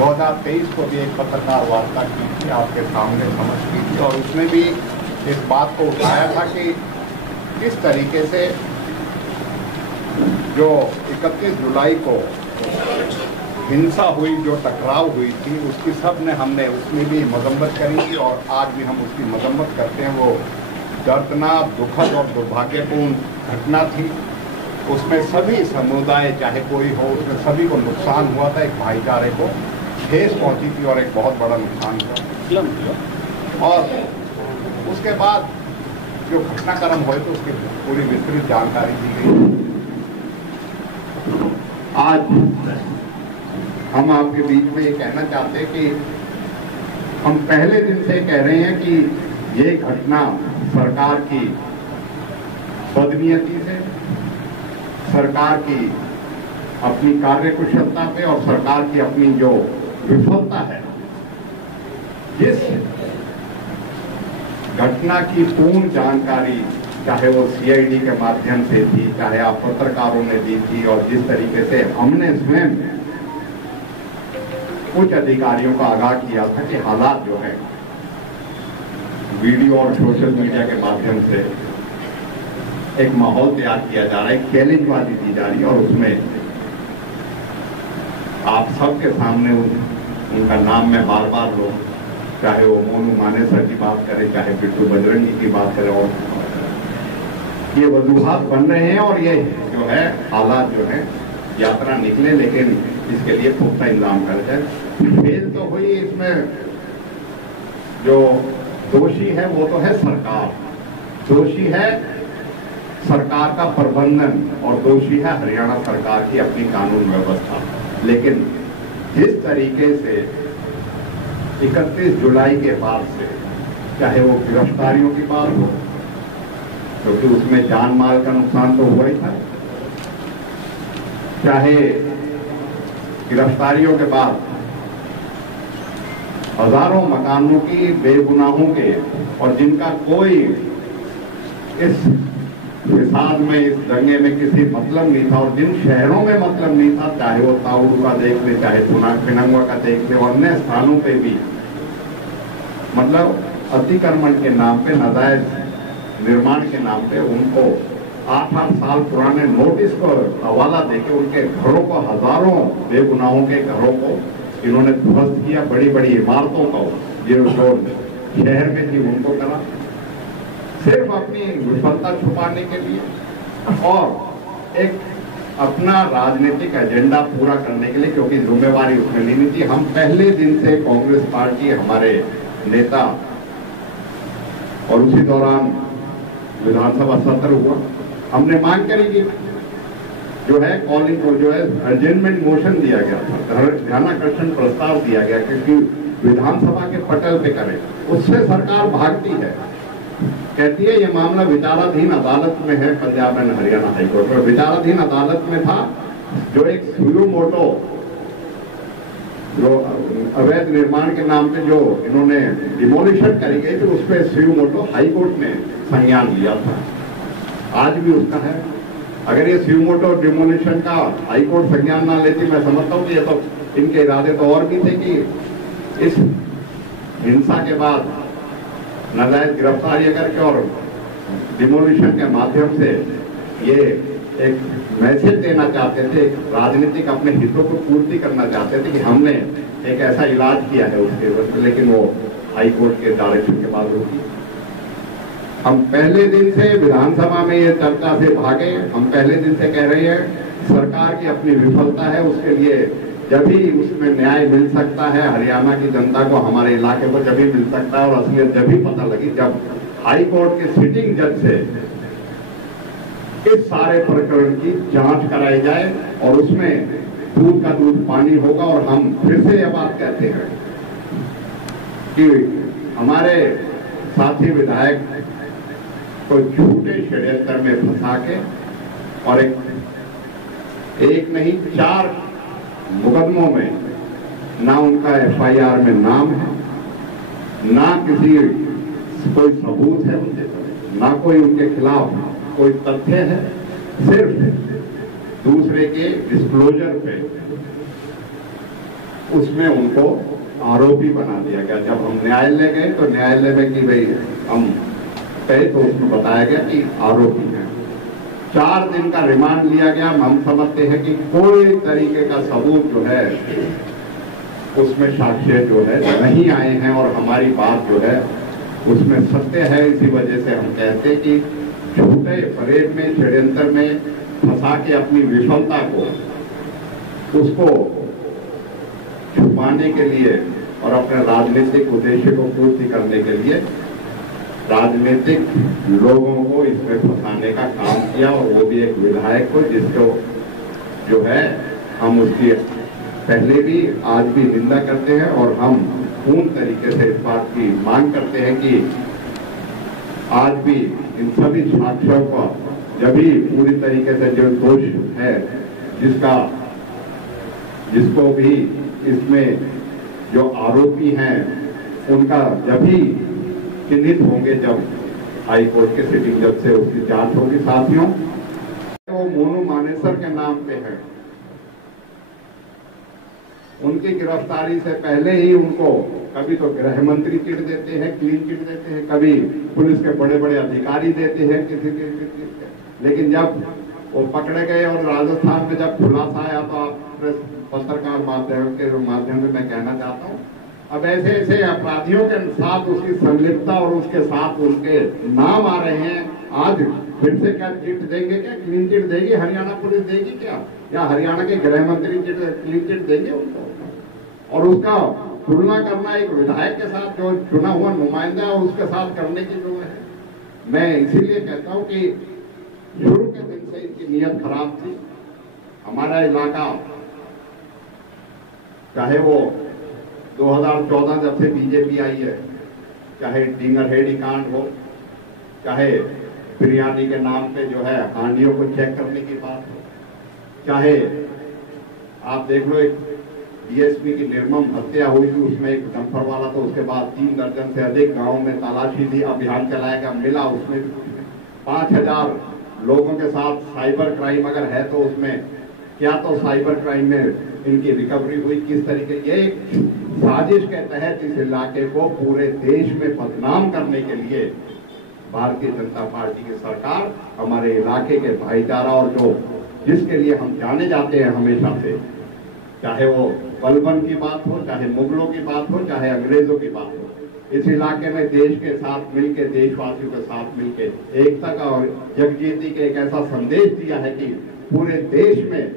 2023 को भी एक पत्रकार वार्ता की थी, आपके सामने समझ की थी, और उसमें भी इस बात को उठाया था कि किस तरीके से जो 31 जुलाई को हिंसा हुई, जो टकराव हुई थी, उसकी हमने उसमें भी मजम्मत करी थी और आज भी हम उसकी मजम्मत करते हैं। वो दर्दनाक, दुखद और दुर्भाग्यपूर्ण घटना थी। उसमें सभी समुदाय, चाहे कोई हो, उसमें सभी को नुकसान हुआ था। एक भाईचारे को ठेस पहुंची थी और एक बहुत बड़ा नुकसान हुआ। और उसके बाद जो घटनाक्रम हुए तो उसकी पूरी विस्तृत जानकारी दी गई। आज हम आपके बीच में ये कहना चाहते हैं कि हम पहले दिन से कह रहे हैं कि ये घटना सरकार की बदनीयती से, सरकार की अपनी कार्यकुशलता पे और सरकार की अपनी जो विफलता है, जिस घटना की पूर्ण जानकारी चाहे वो सीआईडी के माध्यम से थी, चाहे आप पत्रकारों ने दी थी, और जिस तरीके से हमने स्वयं कुछ अधिकारियों को आगाह किया था कि हालात जो है वीडियो और सोशल मीडिया के माध्यम से एक माहौल तैयार किया जा रहा है, चैलेंजबाजी दी जा रही है, और उसमें आप सबके सामने उनका नाम मैं बार बार लूं, चाहे वो मोनू मानेसर की बात करें, चाहे बिट्टू बजरंगी की बात करें, और ये वजूहात बन रहे हैं और ये जो है हालात जो है यात्रा निकले, लेकिन इसके लिए पुख्ता इंतजाम कर जाए। फेल तो हुई, इसमें जो दोषी है वो तो है सरकार, दोषी है सरकार का प्रबंधन और दोषी है हरियाणा सरकार की अपनी कानून व्यवस्था। लेकिन जिस तरीके से 31 जुलाई के बाद से, चाहे वो गिरफ्तारियों की बात हो, क्योंकि उसमें जान माल का नुकसान तो हुआ ही था, चाहे गिरफ्तारियों के बाद हजारों मकानों की बेगुनाहों के, और जिनका कोई इस विषाद में, इस दंगे में किसी मतलब नहीं था, और जिन शहरों में मतलब नहीं था, चाहे वो ताउडू का देख ले, चाहे पिनंगवा का देख ले, और अन्य स्थानों पे भी मतलब अतिक्रमण के नाम पे, नाजायज निर्माण के नाम पे उनको 8-8 साल पुराने नोटिस को हवाला देके उनके घरों को, हजारों बेगुनाहों के घरों को इन्होंने ध्वस्त किया, बड़ी बड़ी इमारतों को जो शहर में थी उनको करा, सिर्फ अपनी विफलता छुपाने के लिए और एक अपना राजनीतिक एजेंडा पूरा करने के लिए, क्योंकि जिम्मेवारी उसमें लेनी थी। हम पहले दिन से कांग्रेस पार्टी, हमारे नेता, और उसी दौरान विधानसभा सत्र हुआ, हमने मांग करी कि जो है कॉलिंग को जो है अर्जेंटमेंट मोशन दिया गया था, ध्यानाकर्षण प्रस्ताव दिया गया, क्योंकि विधानसभा के पटल पे करें, उससे सरकार भागती है, कहती है ये मामला विचाराधीन अदालत में है, पंजाब एंड हरियाणा हाईकोर्ट में विचाराधीन अदालत में था। जो एक सुयो मोटो, जो अवैध निर्माण के नाम पे जो इन्होंने डिमोलिशन करी गई थी, उस पर सुयो मोटो हाईकोर्ट ने संज्ञान लिया था, आज भी उसका है। अगर ये सुयो मोटो डिमोलिशन का हाईकोर्ट संज्ञान ना लेती, मैं समझता हूँ कि ये तो इनके इरादे तो और भी थे कि इस हिंसा के बाद नाजायज गिरफ्तारी करके और डिमोलिशन के माध्यम से ये एक मैसेज देना चाहते थे, राजनीतिक अपने हितों को पूर्ति करना चाहते थे कि हमने एक ऐसा इलाज किया है उसके वक्त, लेकिन वो हाई कोर्ट के डायरेक्शन के बाद होगी। हम पहले दिन से विधानसभा में ये चर्चा से भागे, हम पहले दिन से कह रहे हैं सरकार की अपनी विफलता है, उसके लिए जब भी उसमें न्याय मिल सकता है, हरियाणा की जनता को, हमारे इलाके को जब भी मिल सकता है, और असलियत जब भी पता लगी जब हाई कोर्ट के सिटिंग जज से इस सारे प्रकरण की जांच कराई जाए और उसमें दूध का दूध पानी होगा। और हम फिर से यह बात कहते हैं कि हमारे साथी विधायक को झूठे षड्यंत्र में फंसा के और एक नहीं 4 मुकदमों में ना उनका एफआईआर में नाम है, ना किसी कोई सबूत है उनके, ना कोई उनके खिलाफ कोई तथ्य है, सिर्फ दूसरे के डिस्क्लोजर पे उसमें उनको आरोपी बना दिया गया। जब हम न्यायालय गए तो न्यायालय में कि भाई हम गए तो उसमें बताया गया कि आरोपी हैं। 4 दिन का रिमांड लिया गया। हम समझते हैं कि कोई तरीके का सबूत जो है उसमें साक्ष्य जो है नहीं आए हैं और हमारी बात जो है उसमें सत्य है। इसी वजह से हम कहते हैं कि झूठे फरेब में, षड्यंत्र में फंसा के अपनी विफलता को उसको छुपाने के लिए और अपने राजनीतिक उद्देश्य को पूर्ति करने के लिए राजनीतिक लोगों को इसमें फंसाने का काम किया, और वो भी एक विधायक को जिसको जो है हम उसकी पहले भी आज भी निंदा करते हैं और हम पूर्ण तरीके से इस बात की मांग करते हैं कि आज भी इन सभी साक्ष्यों को जब भी पूरी तरीके से जो दोष है जिसको भी इसमें जो आरोपी हैं उनका जब भी चिन्हित होंगे, जब हाई कोर्ट के सिटिंग जज से उसकी जांच होगी। साथियों, वो मोनू मानेसर के नाम पे है। उनकी गिरफ्तारी से पहले ही उनको कभी तो गृह मंत्री चिट देते हैं, क्लीन चिट देते हैं, कभी पुलिस के बड़े बड़े अधिकारी देते हैं किसी लेकिन जब वो पकड़े गए और राजस्थान में जब खुलासा आया तो आप पत्रकार माध्यम से मैं कहना चाहता हूँ, अब ऐसे ऐसे अपराधियों के साथ उसकी संलिप्तता और उसके साथ उनके नाम आ रहे हैं। आज फिर से क्या चिट देंगे, क्या क्लीन चिट देगी हरियाणा पुलिस देगी क्या, या हरियाणा के गृह मंत्री क्लीन चिट देंगे उनको? और उसका तुलना करना एक विधायक के साथ जो चुना हुआ नुमाइंदा है उसके साथ करने की जो है, मैं इसीलिए कहता हूं कि शुरू के दिन से इनकी नीयत खराब थी। हमारा इलाका चाहे वो 2014 जब से बीजेपी आई है, चाहे डिंगरहेडी कांड हो, चाहे बिरयानी के नाम पे जो है हांडियों को चेक करने की बात हो, चाहे आप देख लो एक डीएसपी की निर्मम हत्या हुई थी, उसमें एक डंपर वाला तो उसके बाद 3 दर्जन से अधिक गांव में तलाशी दी, अभियान चलाया गया, मिला उसमें 5000 लोगों के साथ साइबर क्राइम अगर है तो उसमें क्या तो साइबर क्राइम में इनकी रिकवरी हुई, किस तरीके ये एक साजिश के तहत इस इलाके को पूरे देश में बदनाम करने के लिए भारतीय जनता पार्टी की सरकार हमारे इलाके के भाईचारा और जो जिसके लिए हम जाने जाते हैं हमेशा से, चाहे वो बलबन की बात हो, चाहे मुगलों की बात हो, चाहे अंग्रेजों की बात हो, इस इलाके में देश के साथ मिलके, देशवासियों के साथ मिलके एकता का और यकजहती के एक ऐसा संदेश दिया है कि पूरे देश में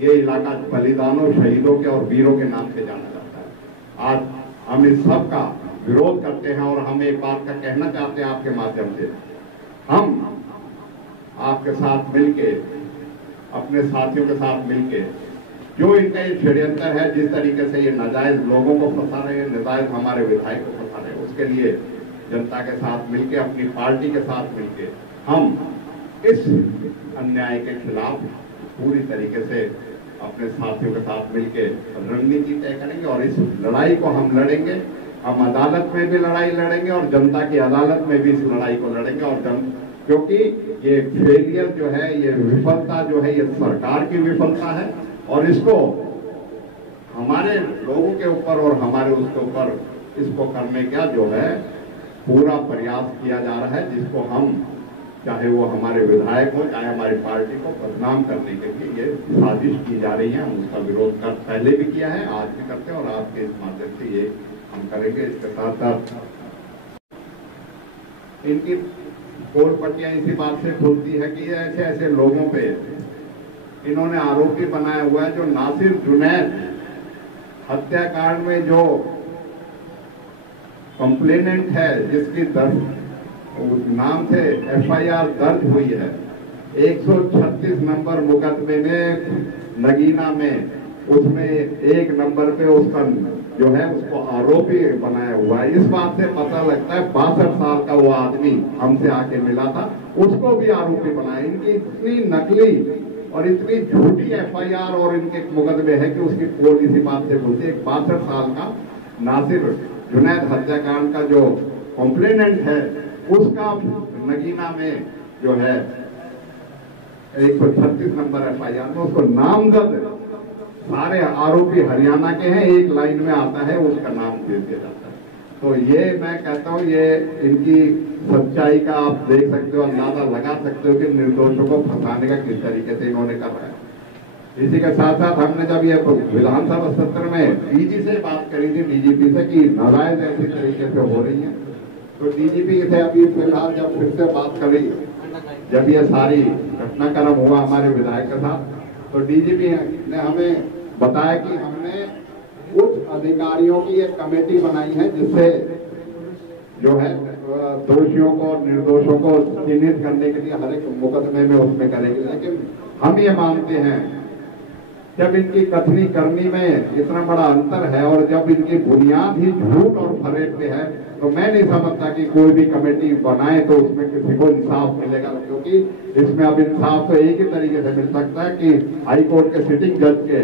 ये इलाका बलिदानों, शहीदों के और वीरों के नाम से जाना जाता है। आज हम इस सब का विरोध करते हैं और हम एक बात का कहना चाहते हैं आपके माध्यम से, हम आपके साथ मिलके, अपने साथियों के साथ मिलके जो इनका ये षड्यंत्र है, जिस तरीके से ये नाजायज लोगों को फंसा रहे हैं, नाजायज हमारे विधायक को फंसा रहे हैं, उसके लिए जनता के साथ मिलके, अपनी पार्टी के साथ मिलके हम इस अन्याय के खिलाफ पूरी तरीके से अपने साथियों के साथ मिलके रणनीति तय करेंगे और इस लड़ाई को हम लड़ेंगे। हम अदालत में भी लड़ाई लड़ेंगे और जनता की अदालत में भी इस लड़ाई को लड़ेंगे। और क्योंकि ये फेलियर जो है, ये विफलता जो है, ये सरकार की विफलता है और इसको हमारे लोगों के ऊपर और हमारे उसके ऊपर इसको करने का जो है पूरा प्रयास किया जा रहा है, जिसको हम चाहे वो हमारे विधायक हो, चाहे हमारी पार्टी को बदनाम करने के लिए ये साजिश की जा रही है। हम उसका विरोध पहले भी किया है, आज भी करते हैं और आपके इस माध्यम से ये हम करेंगे। इसके साथ साथ इनकी गोल पट्टियां इसी बात से खुलती है कि ऐसे ऐसे लोगों पे इन्होंने आरोपी बनाया हुआ है। जो नासिर जुनैद हत्याकांड में जो कंप्लेनेंट है, जिसकी नाम से एफआईआर दर्ज हुई है, 136 नंबर मुकदमे में नगीना में, उसमें 1 नंबर पे उसका जो है उसको आरोपी बनाया हुआ है। इस बात से पता लगता है 62 साल का वो आदमी हमसे आके मिला था, उसको भी आरोपी बनाया। इनकी इतनी नकली और इतनी झूठी एफआईआर और इनके मुकदमे है कि उसकी पोल इसी बात से बोलती है। 62 साल का नासिर जुनैद हत्याकांड का जो कंप्लेनेंट है, उसका नगीना में जो है 136 नंबर एफआईआर में उसको नामजद सारे आरोपी हरियाणा के हैं, एक लाइन में आता है, उसका नाम दे दिया जाता है। तो ये मैं कहता हूँ, ये इनकी सच्चाई का आप देख सकते हो, अंदाजा लगा सकते हो कि निर्दोषों को फंसाने का किस तरीके से इन्होंने कर रहा है। इसी के साथ साथ हमने जब ये विधानसभा सत्र में डीजी से बात करी थी, डीजीपी से, कि नाजायज ऐसी तरीके से हो रही है, तो डीजीपी से अभी फिलहाल जब फिर से बात करी, जब ये सारी घटनाक्रम हुआ हमारे विधायक के साथ, तो डीजीपी ने हमें बताया कि हमने उच्च अधिकारियों की एक कमेटी बनाई है, जिससे जो है दोषियों को, निर्दोषों को चिन्हित करने के लिए हर एक मुकदमे में उसमें करेंगे। लेकिन हम ये मानते हैं, जब इनकी कथनी करनी में इतना बड़ा अंतर है और जब इनकी बुनियाद ही झूठ और फरेब पे है, तो मैं नहीं समझता कि कोई भी कमेटी बनाए तो उसमें किसी को इंसाफ मिलेगा, क्योंकि इसमें अब इंसाफ तो एक ही तरीके से मिल सकता है कि हाई कोर्ट के सिटिंग जज के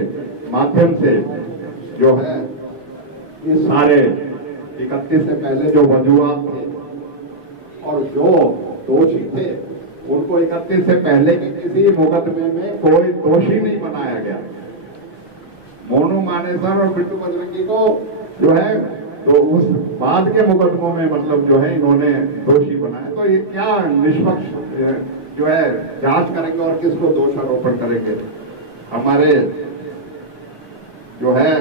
माध्यम से जो है ये सारे 31 से पहले जो वजूहात थे और जो दोषी थे उनको 31 से पहले की किसी मुकदमे में कोई दोषी नहीं बनाया गया। मोनू मानेसर और बिट्टू बजरंगी को जो है तो उस बाद के मुकदमों में मतलब जो है इन्होंने दोषी बनाया। तो ये क्या निष्पक्ष जो है जांच करेंगे और किसको दोषारोपण करेंगे? हमारे जो है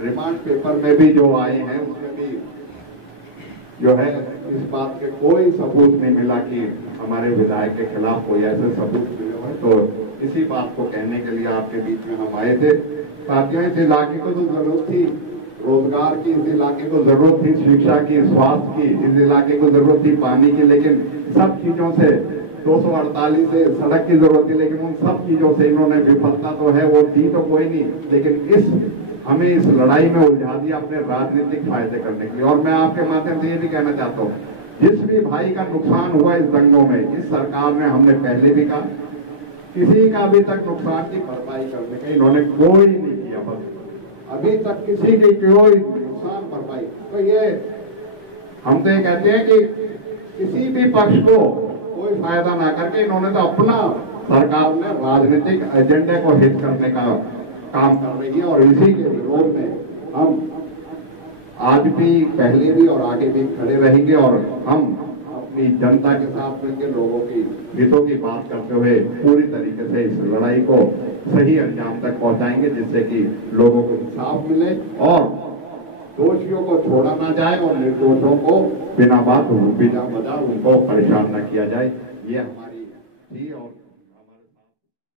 रिमांड पेपर में भी जो आए हैं उसमें भी जो है इस बात के कोई सबूत नहीं मिला कि हमारे विधायक के खिलाफ कोई ऐसे सबूत मिले हैं। तो इसी बात को कहने के लिए आपके बीच में हम आए थे। साथियों, इस इलाके को तो जरूरत थी रोजगार की, इस इलाके को जरूरत थी शिक्षा की, स्वास्थ्य की, इस इलाके को जरूरत थी पानी की, लेकिन सब चीजों से 248 से सड़क की जरूरत थी, लेकिन उन सब चीजों से इन्होंने विफलता तो है वो दी तो कोई नहीं, लेकिन हमें इस लड़ाई में उलझा दिया अपने राजनीतिक फायदे करने के लिए। और मैं आपके माध्यम से ये भी कहना चाहता हूँ, जिस भी भाई का नुकसान हुआ इस दंगों में, इस सरकार ने, हमने पहले भी कहा, किसी का अभी तक नुकसान की भरपाई करने का इन्होंने कोई नहीं किया। बस अभी तक किसी की कोई नुकसान भरपाई। तो ये हम तो ये कहते हैं कि किसी भी पक्ष को कोई फायदा ना करके इन्होंने तो अपना, सरकार ने राजनीतिक एजेंडे को हिट करने का काम कर रही है। और इसी के विरोध में हम आज भी, पहले भी और आगे भी खड़े रहेंगे और हम अपनी जनता के साथ मिलकर लोगों की हितों की बात करते हुए पूरी तरीके से इस लड़ाई को सही अंजाम तक पहुंचाएंगे, जिससे कि लोगों को इंसाफ मिले और दोषियों को छोड़ा ना जाए और निर्दोषों को बिना बात बिना वजह उनको परेशान न किया जाए। ये हमारी थी और